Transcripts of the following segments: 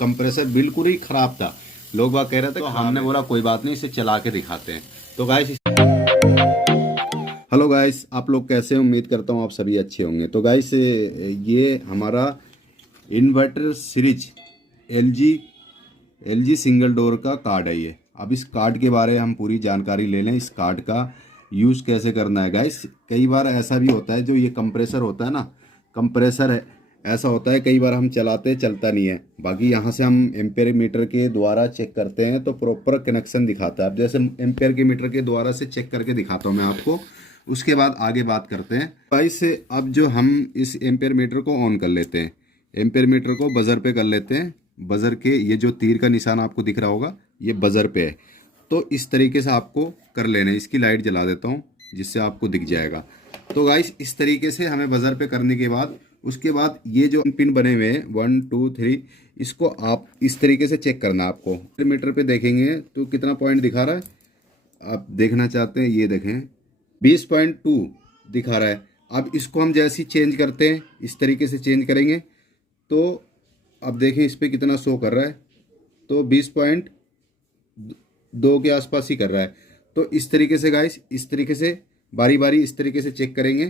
Compressor बिल्कुल ही ख़राब था। लोग बाग कह रहे थे, तो हमने बोला कोई बात नहीं, इसे चला के दिखाते हैं। तो गाइस, हेलो गाइस, आप लोग कैसे हैं? उम्मीद करता हूँ आप सभी अच्छे होंगे। तो गाइस, ये हमारा inverter series LG LG single door का कार्ड है ये। अब इस कार्ड के बारे में हम पूरी जानकारी ले लें। इस कार्ड का यूज़ कैसे करना है गाइस। कई बार ऐसा भी होता है, जो ये कंप्रेसर होता है ना, कंप्रेसर है, ऐसा होता है कई बार हम चलाते चलता नहीं है। बाकी यहाँ से हम एम्पेयर मीटर के द्वारा चेक करते हैं तो प्रॉपर कनेक्शन दिखाता है। अब जैसे एम्पेयर के मीटर के द्वारा से चेक करके दिखाता हूँ मैं आपको, उसके बाद आगे बात करते हैं। गाइस, अब जो हम इस एम्पेयर मीटर को ऑन कर लेते हैं, एम्पेयर मीटर को बजर पे कर लेते हैं। बजर के ये जो तीर का निशान आपको दिख रहा होगा, ये बजर पे है। तो इस तरीके से आपको कर लेना है। इसकी लाइट जला देता हूँ जिससे आपको दिख जाएगा। तो गाइस, इस तरीके से हमें बजर पे करने के बाद, उसके बाद ये जो पिन बने हुए हैं 1 2 3, इसको आप इस तरीके से चेक करना है आपको। मीटर पे देखेंगे तो कितना पॉइंट दिखा रहा है, आप देखना चाहते हैं, ये देखें 20.2 दिखा रहा है। अब इसको हम जैसे ही चेंज करते हैं, इस तरीके से चेंज करेंगे तो अब देखें इस पर कितना शो कर रहा है, तो 20.2 के आसपास ही कर रहा है। तो इस तरीके से गाइस, इस तरीके से बारी बारी इस तरीके से चेक करेंगे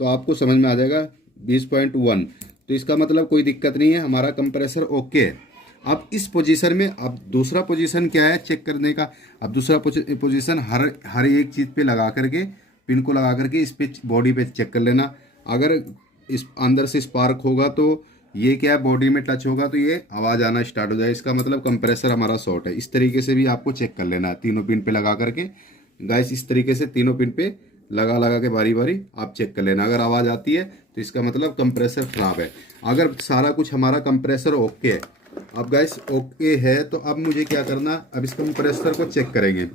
तो आपको समझ में आ जाएगा 20.1। तो इसका मतलब कोई दिक्कत नहीं है, हमारा कंप्रेसर ओके है। अब इस पोजीशन में, अब दूसरा पोजीशन क्या है चेक करने का। अब दूसरा पोजीशन हर एक चीज़ पे लगा करके, पिन को लगा करके इस पे बॉडी पे चेक कर लेना। अगर इस अंदर से स्पार्क होगा तो ये क्या है, बॉडी में टच होगा तो ये आवाज़ आना स्टार्ट हो जाए, इसका मतलब कंप्रेसर हमारा शॉर्ट है। इस तरीके से भी आपको चेक कर लेना है, तीनों पिन पे लगा करके गाइस। इस तरीके से तीनों पिन पे लगा लगा के बारी बारी आप चेक कर लेना। अगर आवाज़ आती है तो इसका मतलब कंप्रेसर ख़राब है। अगर सारा कुछ हमारा कंप्रेसर ओके है, अब गाइस ओके है, तो अब मुझे क्या करना, अब इस कंप्रेसर को चेक करेंगे।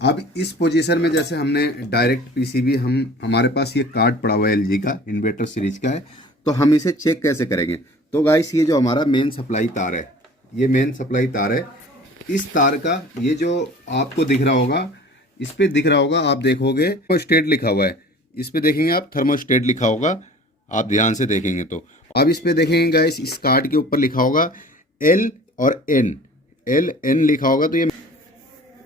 अब इस पोजीशन में जैसे हमने डायरेक्ट पीसीबी, हमारे पास ये कार्ड पड़ा हुआ है एलजी का, इन्वर्टर सीरीज का है, तो हम इसे चेक कैसे करेंगे। तो गाइस, ये जो हमारा मेन सप्लाई तार है, ये मेन सप्लाई तार है। इस तार का ये जो आपको दिख रहा होगा, इस पे दिख रहा होगा, आप देखोगे थर्मोस्टेट लिखा हुआ है, इस पे देखेंगे आप थर्मोस्टेट लिखा होगा, आप ध्यान से देखेंगे तो। अब इस पे देखेंगे गाइस, इस कार्ड के ऊपर लिखा होगा एल और एन, एल एन लिखा होगा, तो ये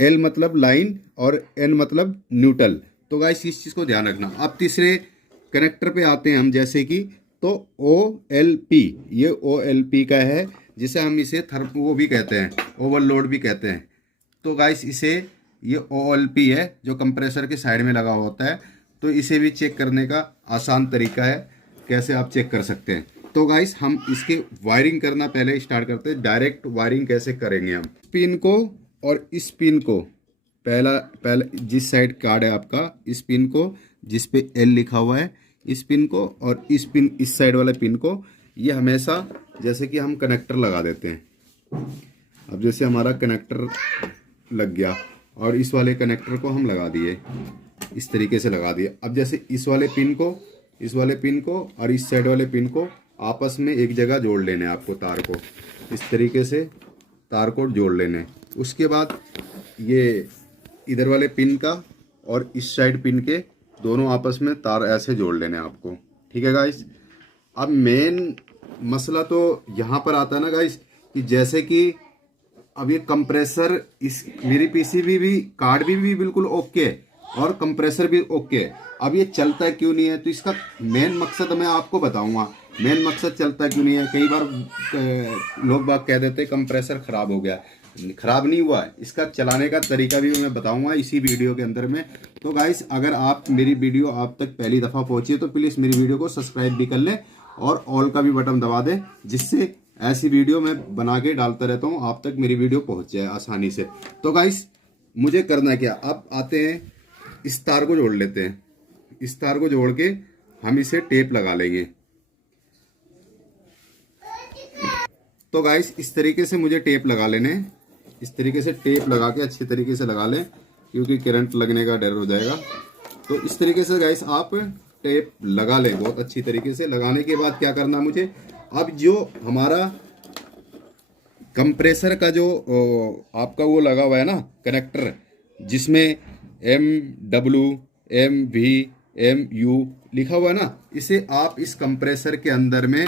एल मतलब लाइन और एन मतलब न्यूट्रल। तो गाइस, इस चीज़ को ध्यान रखना। अब तीसरे कनेक्टर पे आते हैं हम, जैसे कि तो ओ एल पी, ये ओ एल पी का है, जिसे हम इसे वो भी कहते हैं, ओवरलोड भी कहते हैं। तो गाइस, इसे ये ओ एल पी है जो कंप्रेसर के साइड में लगा हुआ होता है। तो इसे भी चेक करने का आसान तरीका है, कैसे आप चेक कर सकते हैं। तो गाइस, हम इसके वायरिंग करना पहले स्टार्ट करते हैं। डायरेक्ट वायरिंग कैसे करेंगे हम, पिन को और इस पिन को, पहला जिस साइड कार्ड है आपका, इस पिन को जिस पे एल लिखा हुआ है, इस पिन को, और इस पिन, इस साइड वाले पिन को, ये हमेशा जैसे कि हम कनेक्टर लगा देते हैं। अब जैसे हमारा कनेक्टर लग गया और इस वाले कनेक्टर को हम लगा दिए, इस तरीके से लगा दिए। अब जैसे इस वाले पिन को, इस वाले पिन को और इस साइड वाले पिन को आपस में एक जगह जोड़ लेने हैं आपको, तार को इस तरीके से तार को जोड़ लेने। उसके बाद ये इधर वाले पिन का और इस साइड पिन के दोनों आपस में तार ऐसे जोड़ लेने आपको, ठीक है गाइस। अब मेन मसला तो यहाँ पर आता है ना गाइस, कि जैसे कि अब ये कंप्रेसर, इस मेरी पीसीबी भी कार्ड भी बिल्कुल ओके है और कंप्रेसर भी ओके है। अब ये चलता है क्यों नहीं है, तो इसका मेन मकसद मैं आपको बताऊंगा। मेन मकसद चलता क्यों नहीं है। कई बार लोग बात कह देते कंप्रेसर ख़राब हो गया, ख़राब नहीं हुआ है, इसका चलाने का तरीका भी मैं बताऊंगा इसी वीडियो के अंदर में। तो गाइस, अगर आप मेरी वीडियो आप तक पहली दफ़ा पहुंची है तो प्लीज़ मेरी वीडियो को सब्सक्राइब भी कर लें और ऑल का भी बटन दबा दें, जिससे ऐसी वीडियो मैं बना के डालता रहता हूँ, आप तक मेरी वीडियो पहुँच जाए आसानी से। तो गाइस, मुझे करना क्या, अब आते हैं इस तार को जोड़ लेते हैं। इस तार को जोड़ के हम इसे टेप लगा लेंगे। तो गाइस, इस तरीके से मुझे टेप लगा लेने, इस तरीके से टेप लगा के अच्छी तरीके से लगा लें, क्योंकि करंट लगने का डर हो जाएगा। तो इस तरीके से गाइस आप टेप लगा लें बहुत अच्छी तरीके से। लगाने के बाद क्या करना मुझे, अब जो हमारा कंप्रेसर का जो आपका वो लगा हुआ है ना कनेक्टर, जिसमें MWMVMU लिखा हुआ है ना, इसे आप इस कंप्रेसर के अंदर में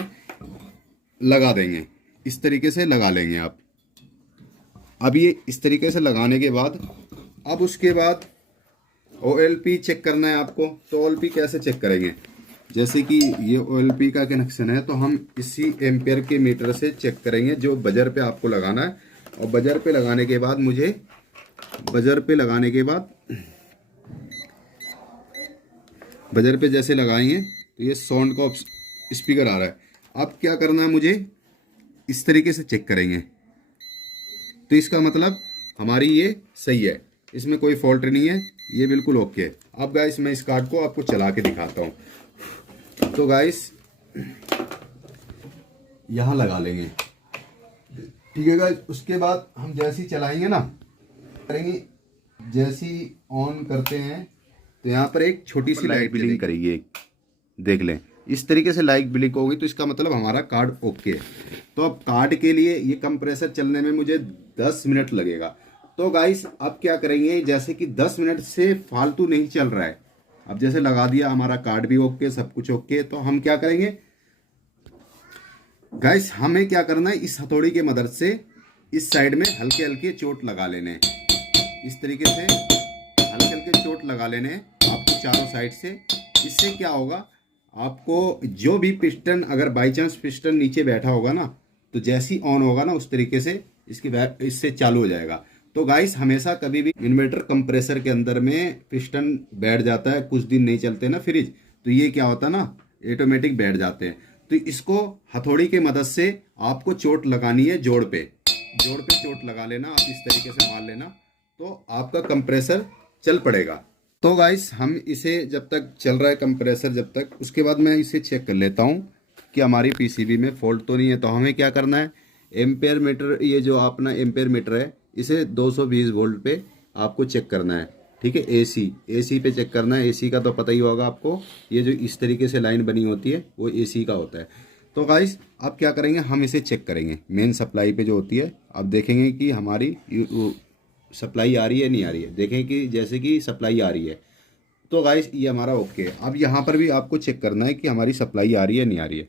लगा देंगे। इस तरीके से लगा लेंगे आप। अब ये इस तरीके से लगाने के बाद अब उसके बाद OLP चेक करना है आपको। तो OLP कैसे चेक करेंगे, जैसे कि ये OLP का कनेक्शन है तो हम इसी एम्पेयर के मीटर से चेक करेंगे जो बजर पे आपको लगाना है। और बजर पे लगाने के बाद बजर पे जैसे लगाएंगे तो ये साउंड का स्पीकर आ रहा है। अब क्या करना है, मुझे इस तरीके से चेक करेंगे तो इसका मतलब हमारी ये सही है, इसमें कोई फॉल्ट नहीं है, ये बिल्कुल ओके है। अब गाइस मैं इस कार्ड को आपको चला के दिखाता हूँ। तो गाइस यहाँ लगा लेंगे, ठीक है गाइस। उसके बाद हम जैसे ही चलाएंगे ना करेंगे, जैसे ही ऑन करते हैं तो यहाँ पर एक छोटी सी लाइट ब्लिंक करेगी, देख लें इस तरीके से लाइट ब्लिंक होगी तो इसका मतलब हमारा कार्ड ओके है। तो अब कार्ड के लिए ये कंप्रेसर चलने में मुझे 10 मिनट लगेगा। तो गाइस अब क्या करेंगे, जैसे कि 10 मिनट से फालतू नहीं चल रहा है, अब जैसे लगा दिया हमारा कार्ड भी ओके, सब कुछ ओके, तो हम क्या करेंगे गाइस, हमें क्या करना है, इस हथौड़ी के मदद से इस साइड में हल्के हल्के चोट लगा लेने हैं। इस तरीके से हल्के हल्के चोट लगा लेने हैं आपको चारों साइड से। इससे क्या होगा, आपको जो भी पिस्टन, अगर बाई चांस पिस्टन नीचे बैठा होगा ना तो जैसी ऑन होगा ना उस तरीके से इससे चालू हो जाएगा। तो गाइस हमेशा कभी भी इन्वर्टर कंप्रेसर के अंदर में पिस्टन बैठ जाता है, कुछ दिन नहीं चलते ना फ्रिज, तो ये क्या होता है ना ऑटोमेटिक बैठ जाते हैं। तो इसको हथौड़ी के मदद से आपको चोट लगानी है, जोड़ पे चोट लगा लेना, आप इस तरीके से मार लेना तो आपका कंप्रेसर चल पड़ेगा। तो गाइस हम इसे जब तक चल रहा है कंप्रेसर जब तक, उसके बाद मैं इसे चेक कर लेता हूँ कि हमारी पीसीबी में फॉल्ट तो नहीं है। तो हमें क्या करना है, एम्पेयर मीटर, ये जो अपना एम्पेयर मीटर है इसे 220 वोल्ट पे आपको चेक करना है, ठीक है। एसी पे चेक करना है। एसी का तो पता ही होगा आपको, ये जो इस तरीके से लाइन बनी होती है वो एसी का होता है। तो गाइस अब क्या करेंगे, हम इसे चेक करेंगे मेन सप्लाई पे जो होती है। अब देखेंगे कि हमारी सप्लाई आ रही है नहीं आ रही है, देखें कि जैसे कि सप्लाई आ रही है तो गाइस ये हमारा ओके है। अब यहाँ पर भी आपको चेक करना है कि हमारी सप्लाई आ रही है नहीं आ रही है।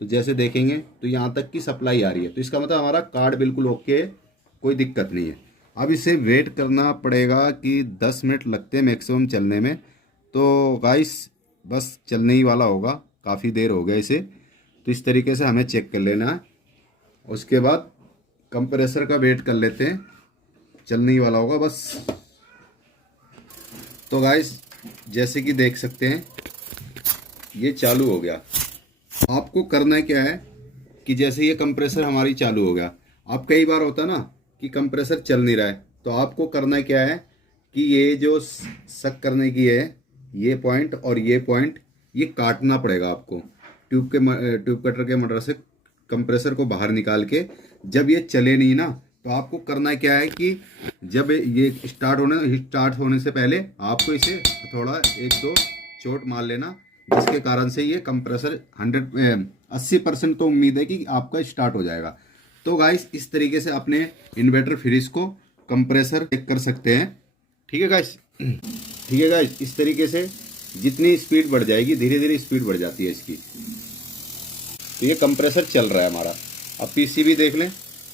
तो जैसे देखेंगे तो यहाँ तक की सप्लाई आ रही है तो इसका मतलब हमारा कार्ड बिल्कुल ओके है, कोई दिक्कत नहीं है। अब इसे वेट करना पड़ेगा कि 10 मिनट लगते हैं मैक्सिमम चलने में। तो गाइस बस चलने ही वाला होगा, काफ़ी देर हो गया इसे। तो इस तरीके से हमें चेक कर लेना है, उसके बाद कंप्रेसर का वेट कर लेते हैं, चलने ही वाला होगा बस। तो गाइस जैसे कि देख सकते हैं ये चालू हो गया। आपको करना क्या है कि जैसे ये कंप्रेसर हमारी चालू हो गया, अब कई बार होता ना कि कंप्रेसर चल नहीं रहा है, तो आपको करना क्या है कि ये जो सक करने की है ये पॉइंट और ये पॉइंट ये काटना पड़ेगा आपको ट्यूब कटर के मदद से कंप्रेसर को बाहर निकाल के। जब ये चले नहीं ना तो आपको करना क्या है कि जब ये स्टार्ट होने से पहले आपको इसे थोड़ा 1-2 चोट मार लेना, जिसके कारण से ये कंप्रेसर 80% तो उम्मीद है कि आपका स्टार्ट हो जाएगा। तो गाइस इस तरीके से अपने इन्वर्टर फ्रिज को कंप्रेसर चेक कर सकते हैं, ठीक है गाइस। ठीक है गाइस, इस तरीके से जितनी स्पीड बढ़ जाएगी धीरे धीरे स्पीड बढ़ जाती है इसकी। तो ये कंप्रेसर चल रहा है हमारा। अब पीसीबी देख लें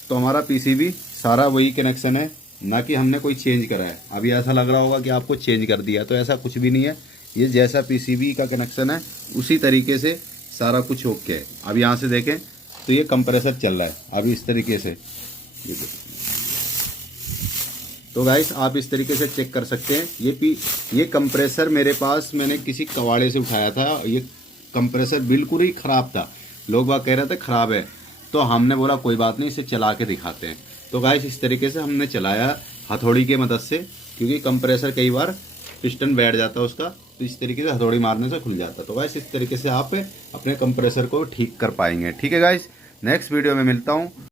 तो हमारा पीसीबी सारा वही कनेक्शन है, ना कि हमने कोई चेंज करा है। अभी ऐसा लग रहा होगा कि आपको चेंज कर दिया, तो ऐसा कुछ भी नहीं है। ये जैसा पीसीबी का कनेक्शन है उसी तरीके से सारा कुछ ओके है। अब यहाँ से देखें तो ये कंप्रेसर चल रहा है अभी इस तरीके से। तो गाइस आप इस तरीके से चेक कर सकते हैं। ये कंप्रेसर मेरे पास मैंने किसी कबाड़े से उठाया था। ये कंप्रेसर बिल्कुल ही ख़राब था, लोग बाग कह रहे थे ख़राब है, तो हमने बोला कोई बात नहीं, इसे चला के दिखाते हैं। तो गाइस इस तरीके से हमने चलाया हथौड़ी की मदद से, क्योंकि कंप्रेसर कई बार पिस्टन बैठ जाता है उसका, तो इस तरीके से हथौड़ी मारने से खुल जाता है। तो गाइस इस तरीके से आप अपने कंप्रेसर को ठीक कर पाएंगे। ठीक है गाइस, नेक्स्ट वीडियो में मिलता हूँ।